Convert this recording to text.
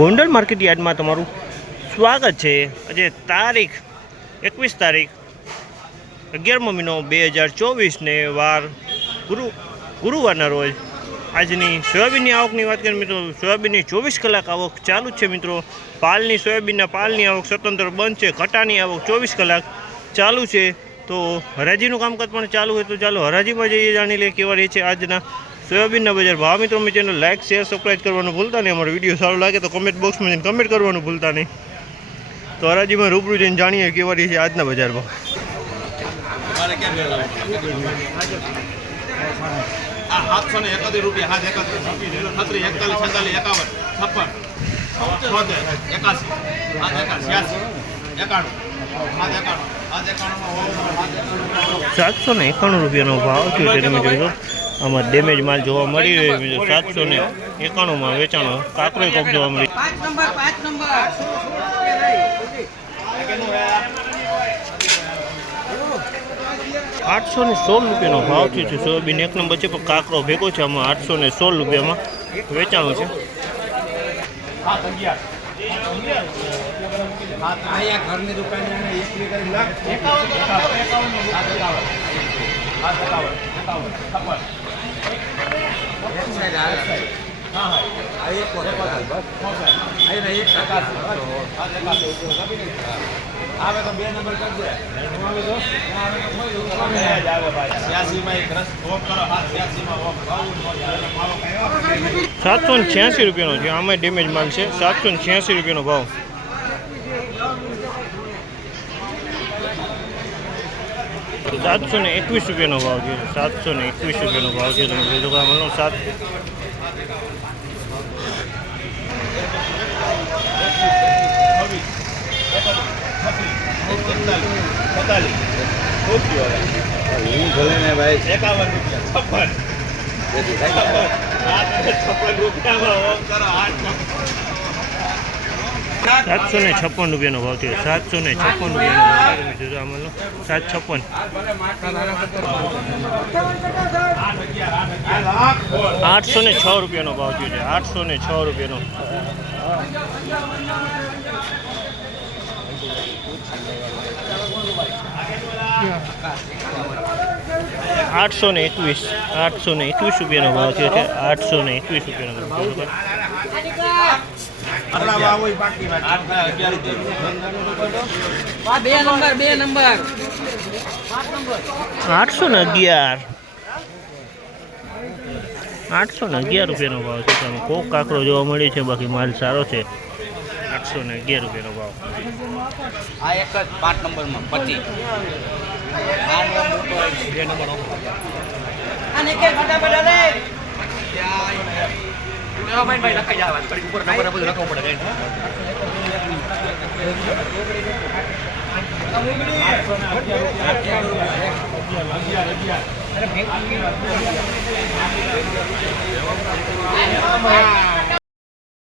Gondal market યાર્ડમાં તમારું સ્વાગત છે. આજે તારીખ એકવીસ તારીખ અગિયારમો મહિનો બે હજાર ચોવીસને વાર ગુરુ ગુરુવારના રોજ આજની સોયાબીનની આવકની વાત કરીએ મિત્રો, સોયાબીનની ચોવીસ કલાક આવક ચાલુ જ છે મિત્રો. પાલની સોયાબીનના પાલની આવક સ્વતંત્ર બંધ છે ઘટાની આવક ચોવીસ કલાક ચાલુ છે. તો હરાજીનું કામકાજ પણ ચાલુ હોય તો ચાલો હરાજીમાં જઈએ, જાણી લઈએ કેવા રહે છે આજના સોયાબીનના બજાર ભાવ મિત્રો મેં ચેનલ લાઇક શેર સબસ્ક્રાઈબ કરવાનું ભૂલતા નહીં. અમારો વીડિયો સારો લાગે તો કમેન્ટ બોક્સમાં જઈને કમેન્ટ કરવાનું ભૂલતા નહીં. તો હરાજીમાં રૂબરૂ જઈને જાણીએ કેવા રહી છે આજના બજાર ભાવ. સાતસો ને એકત્રીસ રૂપિયા હાથ એકત્રીસ છત્રીસ એકતાલીસ છેતાલીસ એકાવન છપ્પન છોતેર એકાસી હાથ એકાસી એકાણું હાથ એકાણું સાતસો ને એકાણું રૂપિયાનો ભાવ છે તમે જોઈ આમાં ડેમેજ માલ જોવા મળી રહ્યો છે સાતસો ને એકાણુંમાં વેચાણો કાકરો કોક જોવા મળી. આઠસો ને સોળ રૂપિયાનો ભાવ થયો છે સોયાબીન એક નંબર છે પણ કાકરો ભેગો છે આમાં આઠસો ને સોળ રૂપિયામાં વેચાણું છે. ઘરની દુકાન એકાવન એકાવન એકાવન હાથ એકાવન હાથ એકાવન એકાવન છપ્પન હા હા આવે સાતસો ને છ્યાસી રૂપિયાનો છે. આમાં ડેમેજ માલ છે. સાતસો ને છ્યાસી રૂપિયાનો ભાવ. સાતસો ને એકવીસ રૂપિયાનો ભાવ છે. સાતસો ને એકવીસ રૂપિયાનો ભાવ છે. તમે જોઈ શકો આમાંનો સાત એકાવન રૂપિયા છપ્પન. છપ્પન રૂપિયામાં ઓફ કરો આઠ સાતસો ને છપ્પન રૂપિયાનો ભાવ થયો. સાતસો ને છપ્પન રૂપિયાનો જોજો આમાંનો સાત છપ્પન. આઠસો ને છ રૂપિયાનો ભાવ થયો છે. આઠસો ને છ રૂપિયાનો. આઠસો ને એકવીસ. આઠસો ને એકવીસ રૂપિયાનો ભાવ થયો છે. આઠસો ને એકવીસ રૂપિયાનો ભાવ થયો છે. આ બે નંબર બે નંબર આઠસો ને અગિયાર. આઠસો ને અગિયાર રૂપિયાનો ભાવ છે. તમે કોક કાકરો જોવા મળે છે બાકી માલ સારો છે. આઠસો ને અગિયાર રૂપિયાનો ભાવ. આ એક જ પાંચ નંબરમાં પચીસ. અને કે ફટાફટ અરે અગિયાર